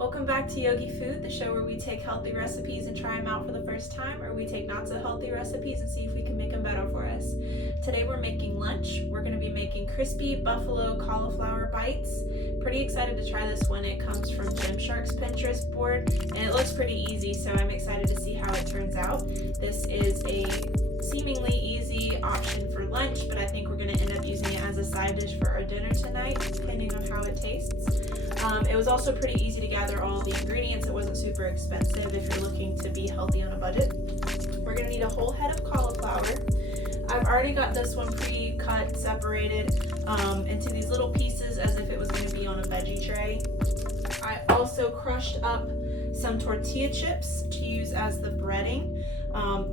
Welcome back to Yogi Food, the show where we take healthy recipes and try them out for the first time, or we take not so healthy recipes and see if we can make them better for us. Today we're making lunch. We're going to be making Crispy Buffalo Cauliflower Bites. Pretty excited to try this one. It comes from Gymshark's Pinterest board, and it looks pretty easy, so I'm excited to see how it turns out. This is a seemingly easy option for lunch, but I think we're going to end up using it as a side dish for our dinner tonight, depending on how it tastes. It was also pretty easy to gather all the ingredients. It wasn't super expensive if you're looking to be healthy on a budget. We're going to need a whole head of cauliflower. I've already got this one pre-cut, separated into these little pieces as if it was going to be on a veggie tray. I also crushed up some tortilla chips to use as the breading.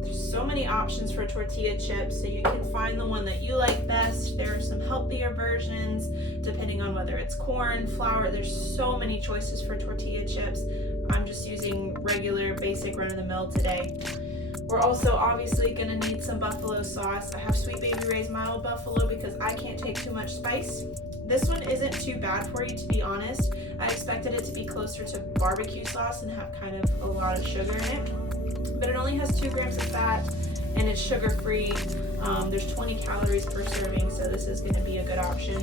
There's so many options for tortilla chips, so you can find the one that you like best. There are some healthier versions depending on whether it's corn, flour. There's so many choices for tortilla chips. I'm just using regular basic run-of-the-mill today. We're also obviously going to need some buffalo sauce. I have Sweet Baby Ray's mild buffalo because I can't take too much spice. This one isn't too bad for you, to be honest. I expected it to be closer to barbecue sauce and have kind of a lot of sugar in it. But it only has 2 grams of fat and it's sugar-free. There's 20 calories per serving, so this is going to be a good option.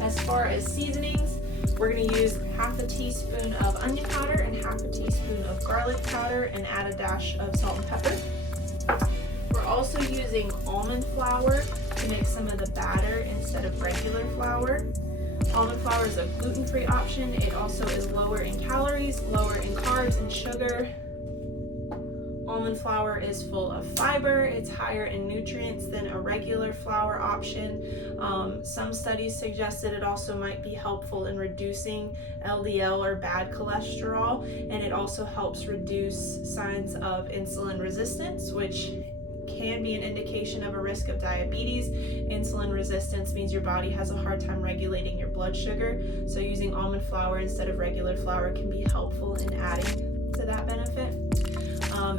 As far as seasonings, we're going to use half a teaspoon of onion powder and half a teaspoon of garlic powder and add a dash of salt and pepper. We're also using almond flour to make some of the batter instead of regular flour. Almond flour is a gluten-free option. It also is lower in calories, lower in carbs and sugar. Almond flour is full of fiber. It's higher in nutrients than a regular flour option. Some studies suggested it also might be helpful in reducing LDL or bad cholesterol, and it also helps reduce signs of insulin resistance, which can be an indication of a risk of diabetes. Insulin resistance means your body has a hard time regulating your blood sugar, so using almond flour instead of regular flour can be helpful in adding to that benefit.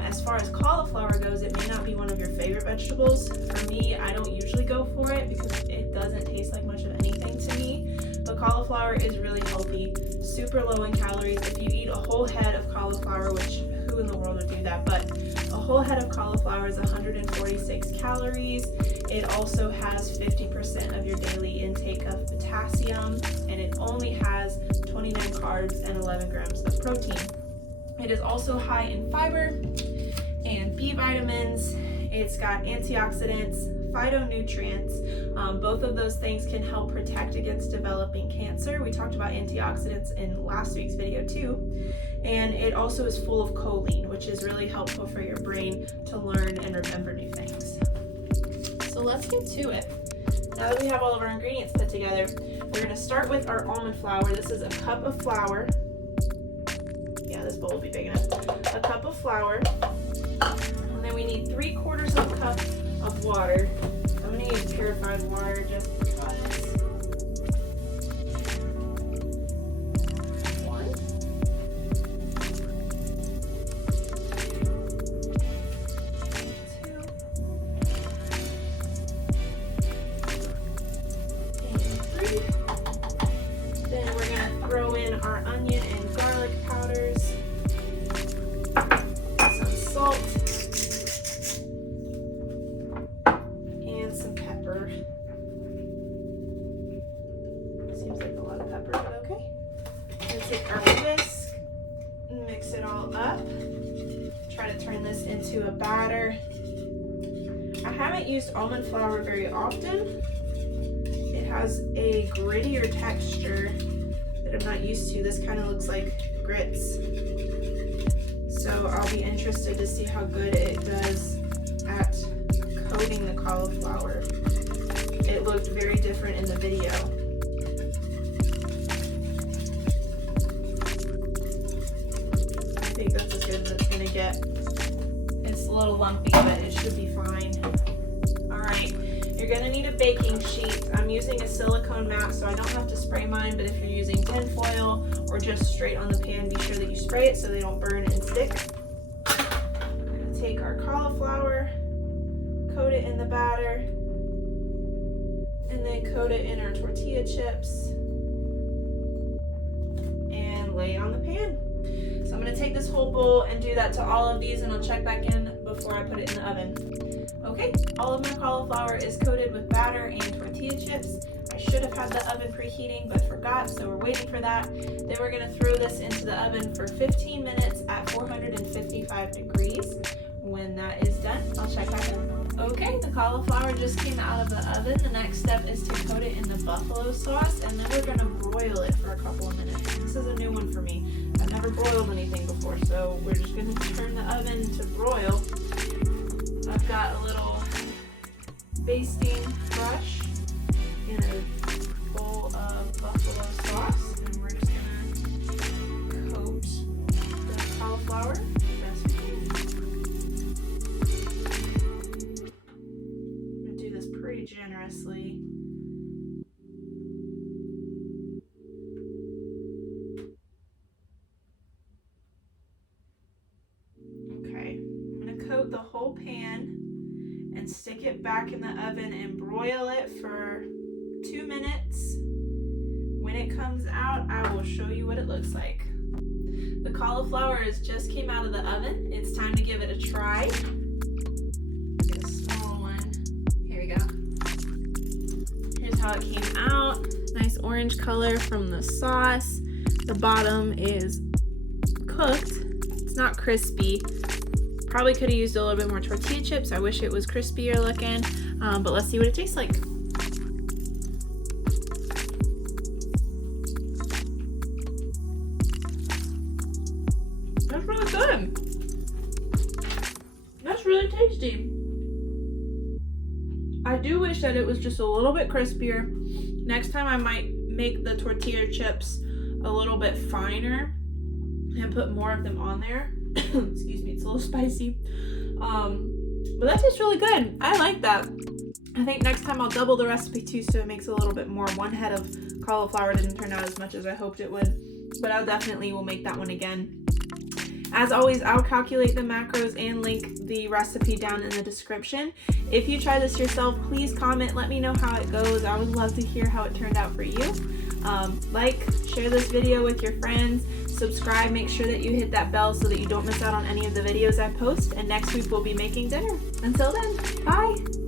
As far as cauliflower goes, it may not be one of your favorite vegetables. For me, I don't usually go for it because it doesn't taste like much of anything to me. But cauliflower is really healthy, super low in calories. If you eat a whole head of cauliflower, which who in the world would do that, but a whole head of cauliflower is 146 calories. It also has 50% of your daily intake of potassium, and it only has 29 carbs and 11 grams of protein. It is also high in fiber and B vitamins. It's got antioxidants, phytonutrients. Both of those things can help protect against developing cancer. We talked about antioxidants in last week's video too. And it also is full of choline, which is really helpful for your brain to learn and remember new things. So let's get to it. Now that we have all of our ingredients put together, we're going to start with our almond flour. This is a cup of flour. Yeah, this bowl will be big enough. A cup of flour. And then we need 3/4 of a cup of water. I'm going to use purified water just because. 1. 2. And 3. Then we're going to throw in our onion and garlic powders, some salt, and some pepper. Seems like a lot of pepper, but okay. Then take our whisk, mix it all up. Try to turn this into a batter. I haven't used almond flour very often. It has a grittier texture that I'm not used to. This kind of looks like grits. So I'll be interested to see how good it does at coating the cauliflower. It looked very different in the video. I think that's as good as it's gonna get. It's a little lumpy, but it should be fine. All right. You're going to need a baking sheet. I'm using a silicone mat, so I don't have to spray mine, but if you're using tin foil or just straight on the pan, be sure that you spray it so they don't burn and stick. We're going to take our cauliflower, coat it in the batter, and then coat it in our tortilla chips. And this whole bowl and do that to all of these, and I'll check back in before I put it in the oven. Okay, all of my cauliflower is coated with batter and tortilla chips. I should have had the oven preheating but forgot, so we're waiting for that. Then we're going to throw this into the oven for 15 minutes at 455 degrees. When that is done, I'll check back in. Okay, the cauliflower just came out of the oven. The next step is to coat it in the buffalo sauce, and then we're going to broil it for a couple of minutes. This is a new one for me. I've never broiled anything before, so we're just going to turn the oven to broil. I've got a little basting brush in a bowl of buffalo sauce, and we're just going to coat the cauliflower best we can. I'm going to do this pretty generously. Okay, I'm going to coat the whole pan and stick it back in the oven and broil it for 2 minutes. When it comes out, I will show you what it looks like. The cauliflower just came out of the oven. It's time to give it a try. Get a small one. Here we go. Here's how it came out. Nice orange color from the sauce. The bottom is cooked. It's not crispy. Probably could have used a little bit more tortilla chips. I wish it was crispier looking, but let's see what it tastes like. That's really good. That's really tasty. I do wish that it was just a little bit crispier. Next time I might make the tortilla chips a little bit finer and put more of them on there. Excuse me, it's a little spicy. But that tastes really good. I like that. I think next time I'll double the recipe too, so it makes a little bit more. One head of cauliflower didn't turn out as much as I hoped it would, but I definitely will make that one again. As always, I'll calculate the macros and link the recipe down in the description. If you try this yourself, please comment, let me know how it goes. I would love to hear how it turned out for you. Like, share this video with your friends, subscribe, make sure that you hit that bell so that you don't miss out on any of the videos I post, and next week we'll be making dinner. Until then, bye!